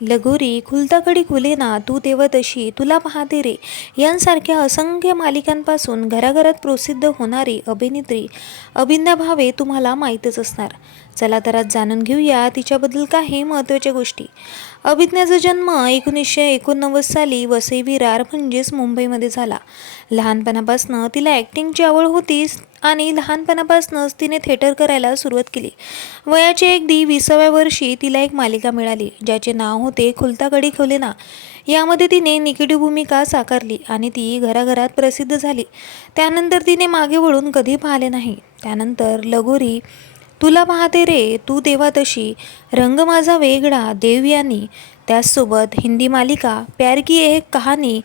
लगोरी खुलताकडी खुलेना तू तेव्हा तशी तुला पाहते रे यांसारख्या असंख्य मालिकांपासून घराघरात प्रसिद्ध होणारी अभिनेत्री अभिज्ञा भावे तुम्हाला माहीतच असणार. चला तर आज जाणून घेऊया तिच्याबद्दल काही महत्त्वाच्या गोष्टी. अभिज्ञाचा जन्म एकोणीसशे एकोणनव्वद साली वसई विरार म्हणजेच मुंबईमध्ये झाला. लहानपणापासनं तिला ॲक्टिंगची आवड होतीच आणि लहानपणापासूनच तिने थिएटर करायला सुरुवात केली. वयाच्या अगदी विसाव्या वर्षी तिला एक मालिका मिळाली ज्याचे नाव होते खुलताकडी खोलेना यामध्ये तिने निगेटिव्ह भूमिका साकारली आणि ती घराघरात प्रसिद्ध झाली. त्यानंतर तिने मागे वळून कधी पाहिले नाही. त्यानंतर लगोरी तुला पाहते रे तू तेव्हा तशी. रंग माझा वेगळा देवयानी. त्याचसोबत हिंदी मालिका प्यार की एक कहाणी.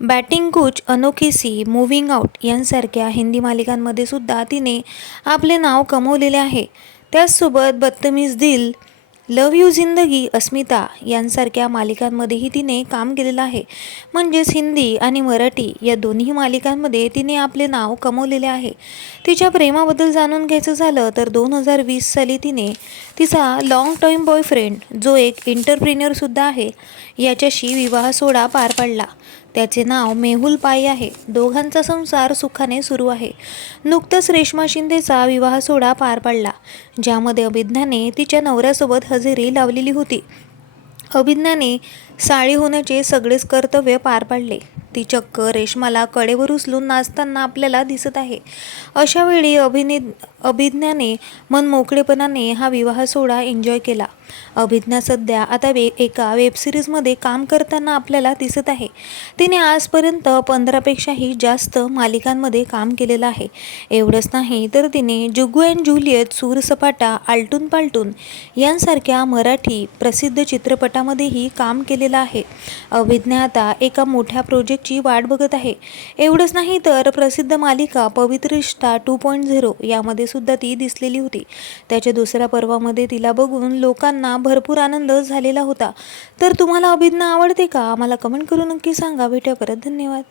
बॅटिंग कुच अनोखी सी मूव्हिंग आउट यांसारख्या हिंदी मालिकांमध्ये सुद्धा तिने आपले नाव कमवलेले आहे. त्याचसोबत बत्तमीज दिल लव यू जिंदगी अस्मिता यांसारख्या मालिकांमध्येही तिने काम केलेलं आहे. म्हणजेच हिंदी आणि मराठी या दोन्ही मालिकांमध्ये तिने आपले नाव कमवलेले आहे. तिच्या प्रेमाबद्दल जाणून घ्यायचं झालं तर दोन हजार वीस साली तिने तिचा लाँग टाईम बॉयफ्रेंड जो एक इंटरप्रिन्युअरसुद्धा आहे याच्याशी विवाह सोहळा पार पाडला. त्याचे नाव मेहुल पाई आहे. दोघांचा संसार सुखाने सुरू आहे. नुकतंच रेश्मा शिंदेचा विवाह सोहळा पार पडला ज्यामध्ये अभिज्ञाने तिच्या नवऱ्यासोबत हजेरी लावलेली होती. अभिज्ञाने साळी होण्याचे सगळेच कर्तव्य पार पाडले. ती चक्क रेश्माला कडेवर उचलून नाचताना आपल्याला दिसत आहे. अशावेळी अभिने अभिज्ञाने मन मोकळेपणाने हा विवाह सोहळा एन्जॉय केला. अभिज्ञा सध्या आता वे एका वेबसिरीजमध्ये काम करताना आपल्याला दिसत आहे. तिने आजपर्यंत पंधरापेक्षाही जास्त मालिकांमध्ये काम केलेलं आहे. एवढंच नाही तर तिने जुगू अँड जुलियत सूरसपाटा आलटून पालटून यांसारख्या मराठी प्रसिद्ध चित्रपटामध्येही काम केलेलं आहे. अभिज्ञा आता एका मोठ्या प्रोजेक्टची वाट बघत आहे. एवढंच नाही तर प्रसिद्ध मालिका पवित्र टू पॉईंट झिरो यामध्ये सुद्धा ती दिसलेली होती. त्याच्या दुसऱ्या पर्वामध्ये तिला बघून लोकांना भरपूर आनंद झालेला होता. तर तुम्हाला अभिज्ञा आवडते का? आम्हाला कमेंट करून नक्की सांगा. भेटूया परत. धन्यवाद.